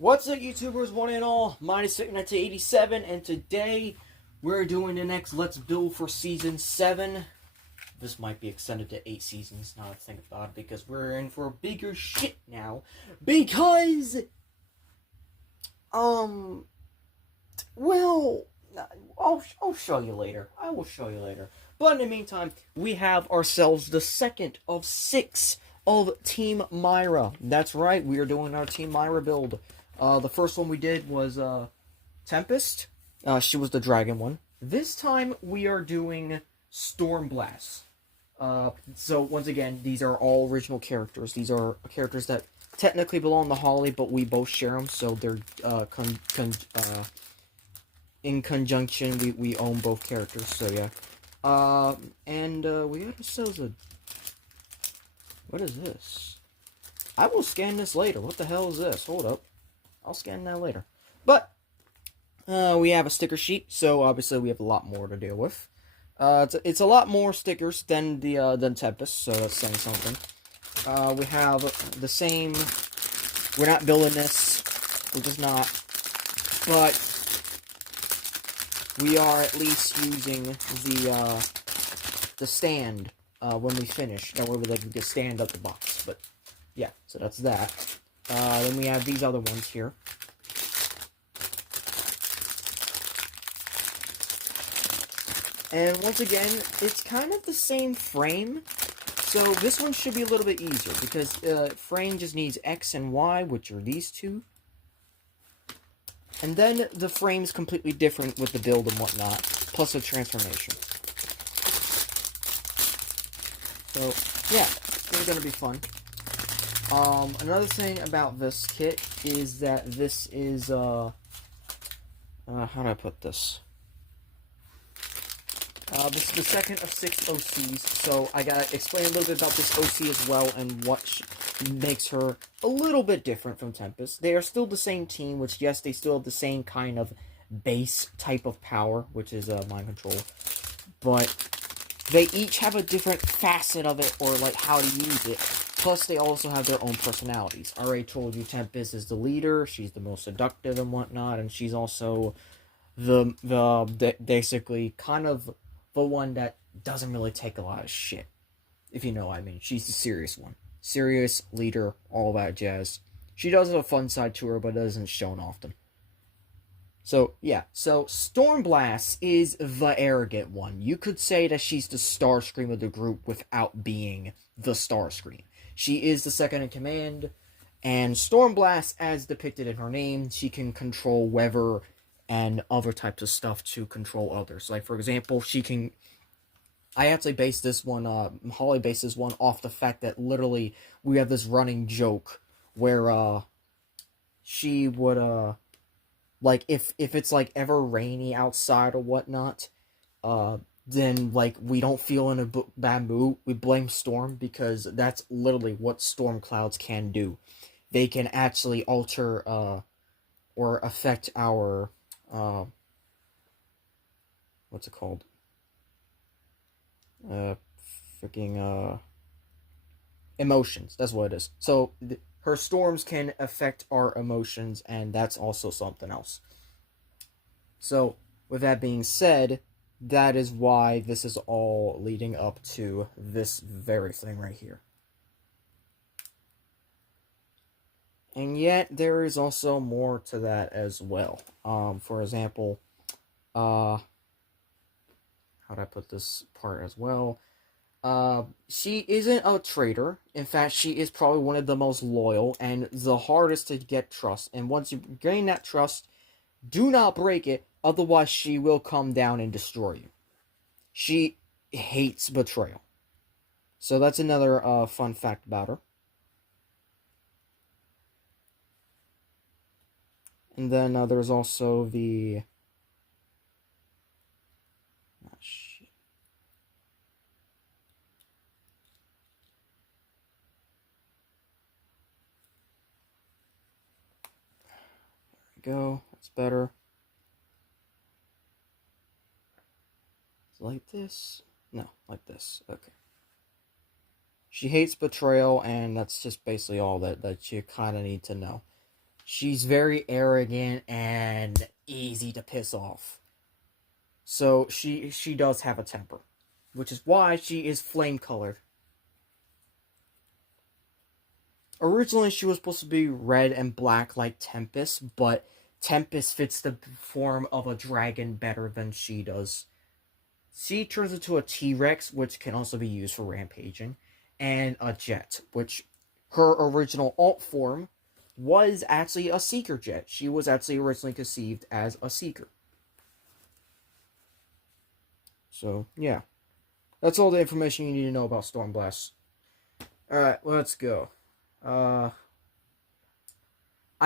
What's up, YouTubers, one and all? Mine is Sitting87, and today we're doing the next Let's Build for Season 7. This might be extended to 8 seasons, now that I think about it, because we're in for bigger shit now. Because, well, I'll show you later. I will show you later. But in the meantime, we have ourselves the second of 6 of Team Myra. That's right, we are doing our Team Myra build. The first one we did was Tempest. She was the dragon one. This time we are doing Stormblast. So once again, these are all original characters. These are characters that technically belong to Holly, but we both share them, so they're in conjunction. We own both characters. So yeah. We got ourselves a. What is this? I will scan this later. What the hell is this? Hold up. I'll scan that later. But, we have a sticker sheet, so obviously we have a lot more to deal with. It's a lot more stickers than than Tempest, so that's saying something. We have the same. We're not building this. We're just not. But we are at least using the stand when we finish. That way we can stand up the box. But yeah, so that's that. Then we have these other ones here. And once again, it's kind of the same frame. So this one should be a little bit easier because frame just needs X and Y, which are these two. And then the frame's completely different with the build and whatnot, plus the transformation. So, yeah, it's going to be fun. Another thing about this kit is that this is, how do I put this? This is the second of 6 OCs, so I gotta explain a little bit about this OC as well, and what makes her a little bit different from Tempest. They are still the same team, which, yes, they still have the same kind of base type of power, which is, mind control, but they each have a different facet of it, or, like, how to use it. Plus, they also have their own personalities. I already told you Tempest is the leader, she's the most seductive and whatnot, and she's also basically kind of the one that doesn't really take a lot of shit, if you know what I mean. She's the serious one. Serious, leader, all that jazz. She does have a fun side to her, but it isn't shown often. So, yeah. So, Stormblast is the arrogant one. You could say that she's the Starscream of the group without being the Starscream. She is the second in command, and Stormblast, as depicted in her name, she can control weather and other types of stuff to control others. Like, for example, she can... I actually based this one, Holly based this one off the fact that literally we have this running joke where, she would, like, if it's, like, ever rainy outside or whatnot, then, like, we don't feel in a bad mood, we blame Storm, because that's literally what storm clouds can do. They can actually alter, or affect our, what's it called? Emotions, that's what it is. So, her storms can affect our emotions, and that's also something else. So, with that being said, that is why this is all leading up to this very thing right here. And yet, there is also more to that as well. For example, how do I put this part as well? She isn't a traitor. In fact, she is probably one of the most loyal and the hardest to get trust. And once you gain that trust, do not break it, otherwise she will come down and destroy you. She hates betrayal. So that's another fun fact about her. And then there's also the... Oh, shit. There we go. That's better. Like this? No, like this. Okay. She hates betrayal, and that's just basically all that you kind of need to know. She's very arrogant and easy to piss off. So she does have a temper, which is why she is flame colored. Originally, she was supposed to be red and black like Tempest, but Tempest fits the form of a dragon better than she does. She turns into a T-Rex, which can also be used for rampaging, and a jet, which her original alt form was actually a seeker jet. She was actually originally conceived as a seeker. So, yeah. That's all the information you need to know about Stormblast. Alright, let's go. I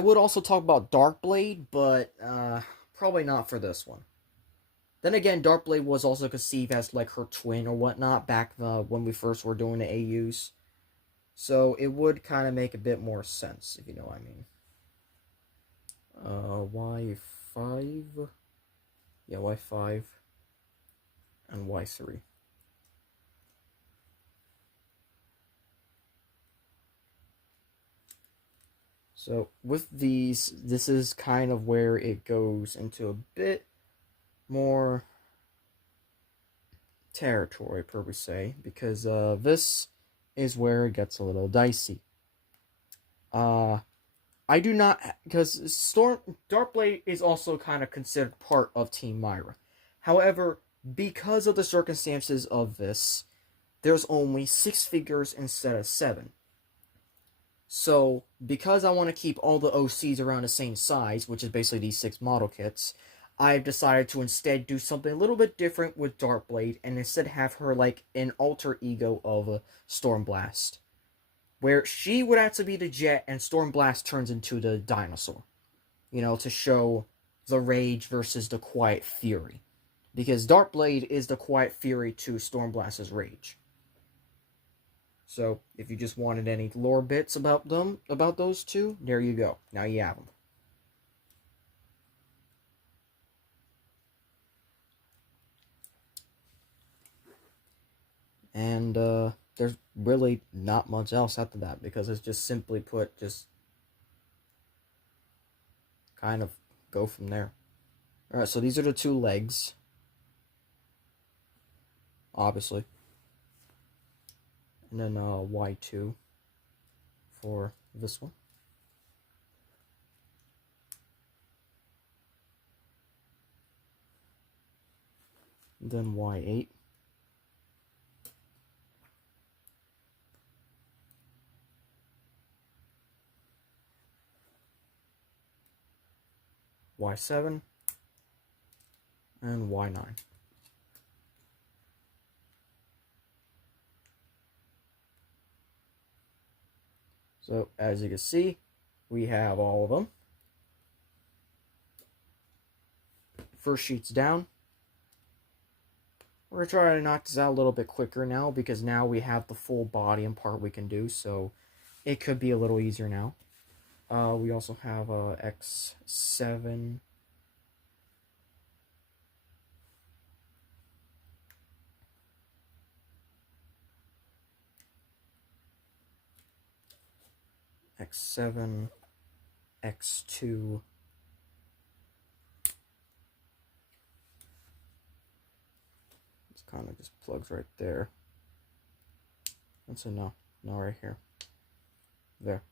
would also talk about Darkblade, but probably not for this one. Then again, Darkblade was also conceived as like her twin or whatnot back when we first were doing the AUs. So it would kind of make a bit more sense, if you know what I mean. Y5. Yeah, Y5. And Y3. So with these, this is kind of where it goes into a bit more territory, per se, because this is where it gets a little dicey. I do not, because Darkblade is also kind of considered part of Team Myra. However, because of the circumstances of this, there's only 6 figures instead of 7. So, because I want to keep all the OCs around the same size, which is basically these 6 model kits, I've decided to instead do something a little bit different with Darkblade, and instead have her like an alter ego of Stormblast, where she would actually be the jet and Stormblast turns into the dinosaur, you know, to show the rage versus the quiet fury, because Darkblade is the quiet fury to Stormblast's rage. So, if you just wanted any lore bits about them, about those two, there you go. Now you have them. And, there's really not much else after that, because it's just simply put, just kind of go from there. Alright, so these are the 2 legs. Obviously. And then, Y2 for this one. And then Y8. Y7. And Y9. So, as you can see, we have all of them. First sheet's down. We're going to try to knock this out a little bit quicker now, because now we have the full body and part we can do, so it could be a little easier now. We also have X7. X7, X2, this kind of just plugs right there. That's a no right here. There.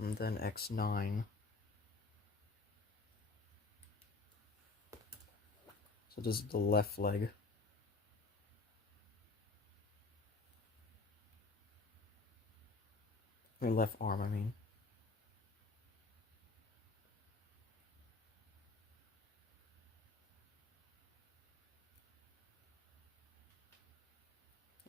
And then X9. So this is the left leg. Or left arm, I mean.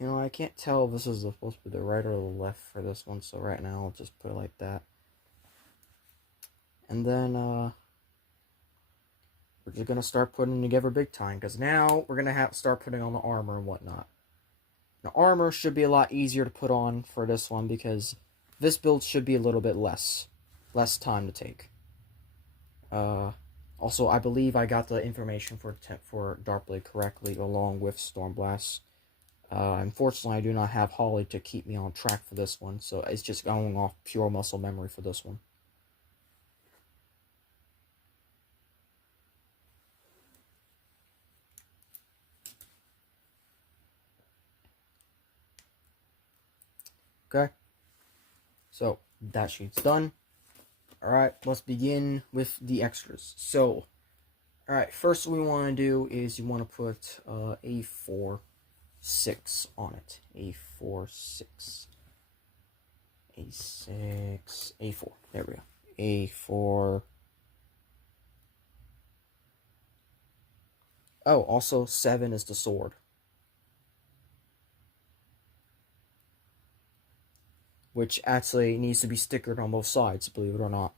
You know, I can't tell if this is supposed to be the right or the left for this one, so right now I'll just put it like that. And then, we're just going to start putting together big time, because now we're going to have to start putting on the armor and whatnot. Now, armor should be a lot easier to put on for this one, because this build should be a little bit less time to take. Also, I believe I got the information for Darkblade correctly, along with Stormblast. Unfortunately, I do not have Holly to keep me on track for this one, so it's just going off pure muscle memory for this one. Okay, so that sheet's done. Alright, let's begin with the extras. So, alright, first we want to do is you want to put A4, 6 on it. A4, 6. A6, A4. There we go. A4. Oh, also 7 is the sword. Which actually needs to be stickered on both sides, believe it or not.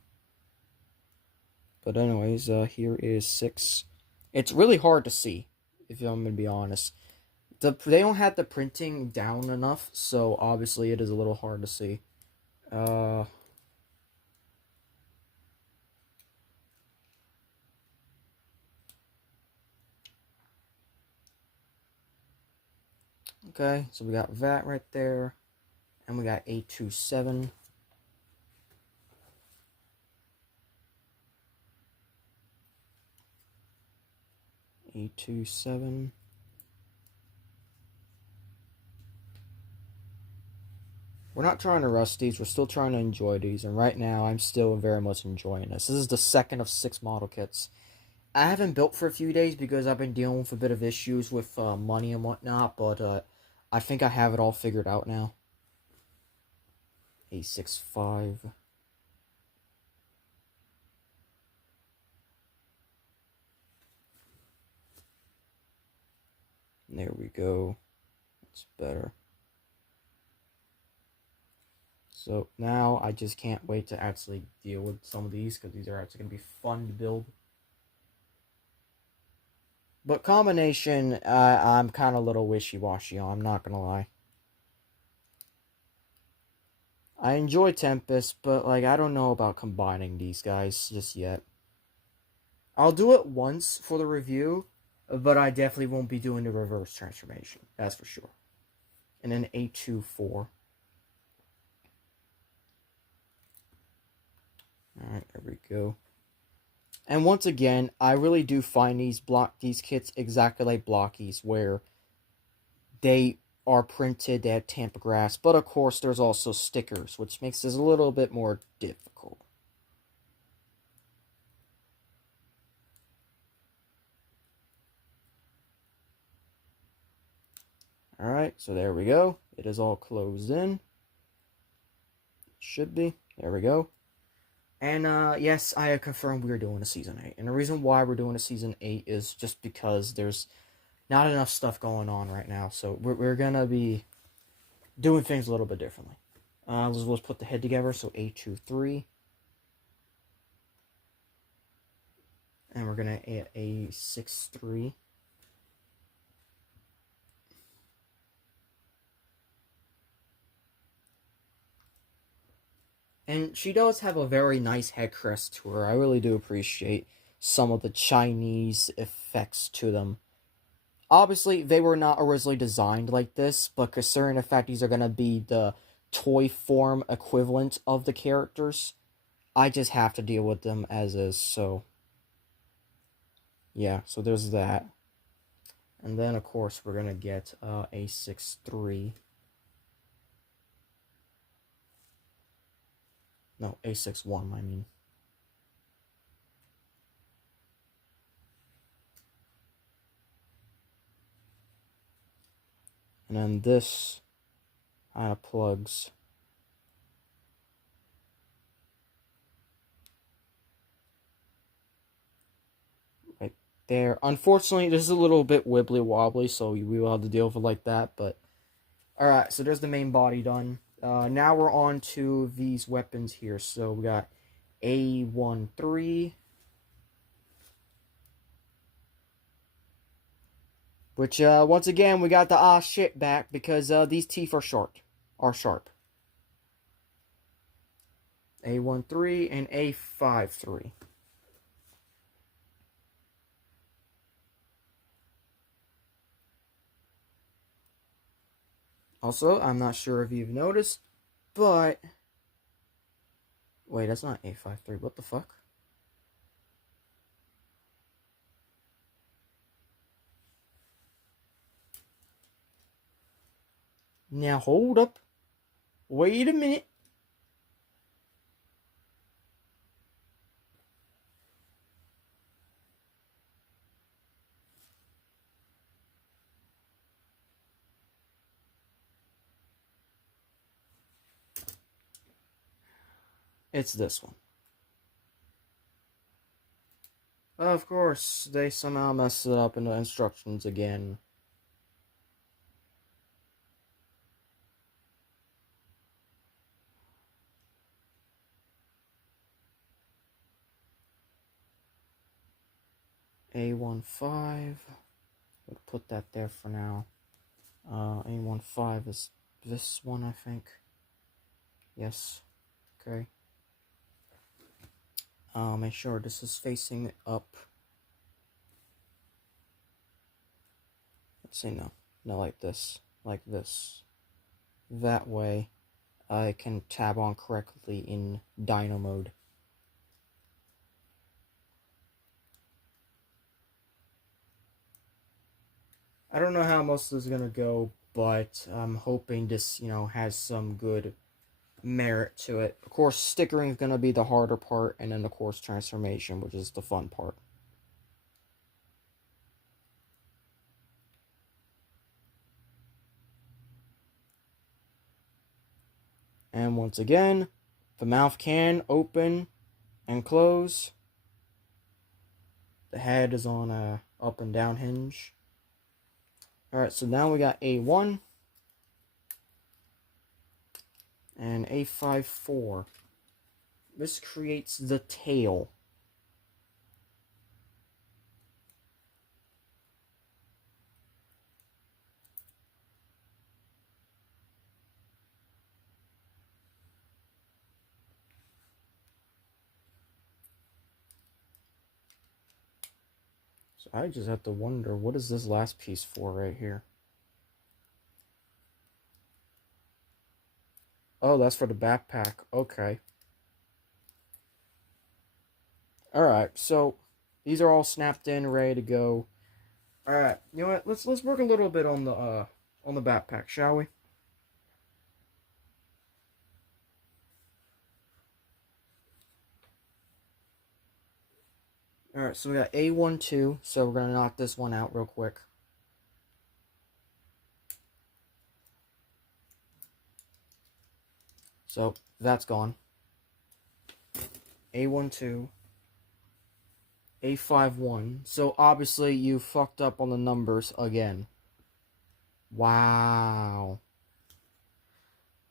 But anyways, here is 6. It's really hard to see, if I'm going to be honest. They don't have the printing down enough, so obviously it is a little hard to see. Okay, so we got that right there. And we got A27. A27. We're not trying to rush these, we're still trying to enjoy these, and right now I'm still very much enjoying this. This is the second of 6 model kits. I haven't built for a few days because I've been dealing with a bit of issues with money and whatnot, but I think I have it all figured out now. A65. There we go. That's better. So now I just can't wait to actually deal with some of these because these are actually going to be fun to build. But combination, I'm kind of a little wishy-washy on, I'm not going to lie. I enjoy Tempest, but like I don't know about combining these guys just yet. I'll do it once for the review, but I definitely won't be doing the reverse transformation. That's for sure. And then A24. Alright, there we go. And once again, I really do find these kits exactly like Blockies, where they are printed, they have tamper grass, but of course there's also stickers, which makes this a little bit more difficult. Alright, so there we go. It is all closed in. Should be. There we go. And yes, I have confirmed we are doing a Season 8. And the reason why we're doing a Season 8 is just because there's not enough stuff going on right now. So we're going to be doing things a little bit differently. Let's put the head together. So A23. And we're going to add A63. And she does have a very nice head crest to her. I really do appreciate some of the Chinese effects to them. Obviously, they were not originally designed like this, but considering the fact these are going to be the toy form equivalent of the characters, I just have to deal with them as is, so... yeah, so there's that. And then, of course, we're going to get A63. No, A61, I mean. And then this kind of plugs right there. Unfortunately, this is a little bit wibbly wobbly, so we will have to deal with it like that. But alright, so there's the main body done. Now we're on to these weapons here. So we got A13. Which, once again, we got the shit back because these teeth are sharp. A13 and A53. Also, I'm not sure if you've noticed, but... Wait, that's not A53. What the fuck? Now, hold up. Wait a minute. It's this one. Of course, they somehow messed it up in the instructions again. A15. We'll put that there for now. A15 is this one, I think. Yes. Okay. Make sure this is facing up. Let's see, no, like this, that way I can tab on correctly in dyno mode. I don't know how most of this is gonna go, but I'm hoping this, has some good merit to it. Of course, stickering is gonna be the harder part, and then of course transformation, which is the fun part. And once again, the mouth can open and close. The head is on a up and down hinge. Alright, so now we got A1 and A54. This creates the tail. So I just have to wonder, what is this last piece for right here? Oh, that's for the backpack. Okay. Alright, so these are all snapped in, ready to go. Alright, you know what? Let's work a little bit on the backpack, shall we? Alright, so we got A12, so we're gonna knock this one out real quick. So that's gone. A12, A51. So obviously you fucked up on the numbers again. Wow.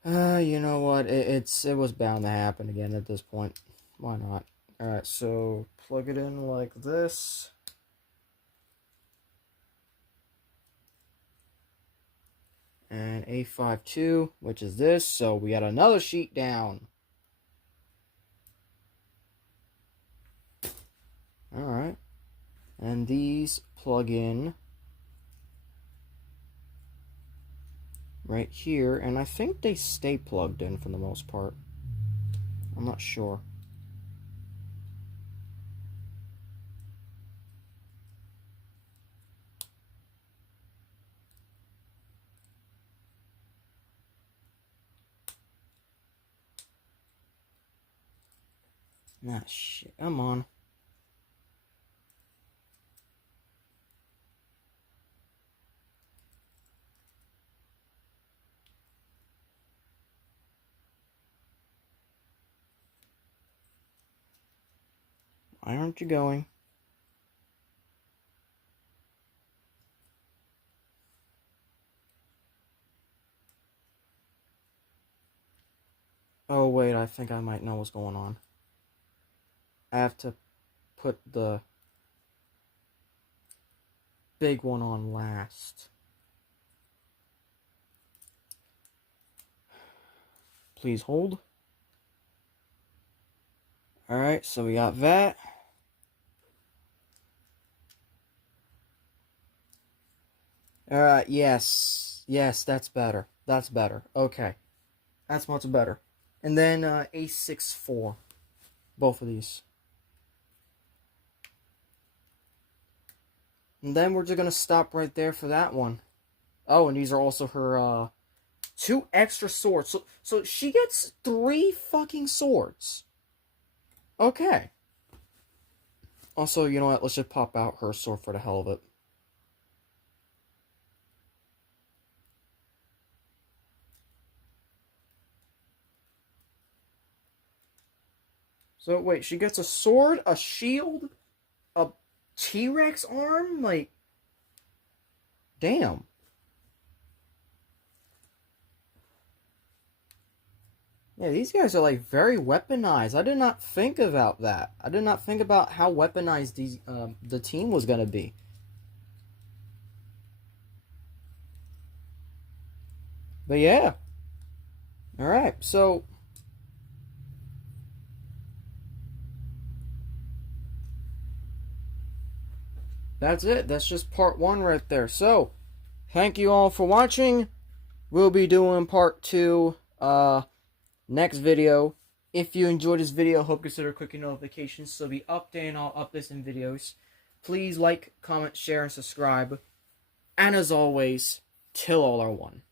You know what? It was bound to happen again at this point. Why not? Alright, so plug it in like this. And A52, which is this. So we got another sheet down. Alright. And these plug in right here. And I think they stay plugged in for the most part. I'm not sure. Ah, shit. Come on. Why aren't you going? Oh, wait, I think I might know what's going on. I have to put the big one on last. Please hold. Alright, so we got that. Alright, yes. Yes, that's better. That's better. Okay. That's much better. And then A64. Both of these. And then we're just going to stop right there for that one. Oh, and these are also her 2 extra swords. So she gets 3 fucking swords. Okay. Also, you know what? Let's just pop out her sword for the hell of it. So, wait, she gets a sword, a shield, a T-Rex arm? Like, damn. Yeah, these guys are, like, very weaponized. I did not think about that. I did not think about how weaponized these, the team was gonna be. But yeah. Alright, so that's it. That's just part 1 right there. So, thank you all for watching. We'll be doing part 2 next video. If you enjoyed this video, hope consider clicking notifications so be updating all updates and videos. Please like, comment, share, and subscribe. And as always, till all are one.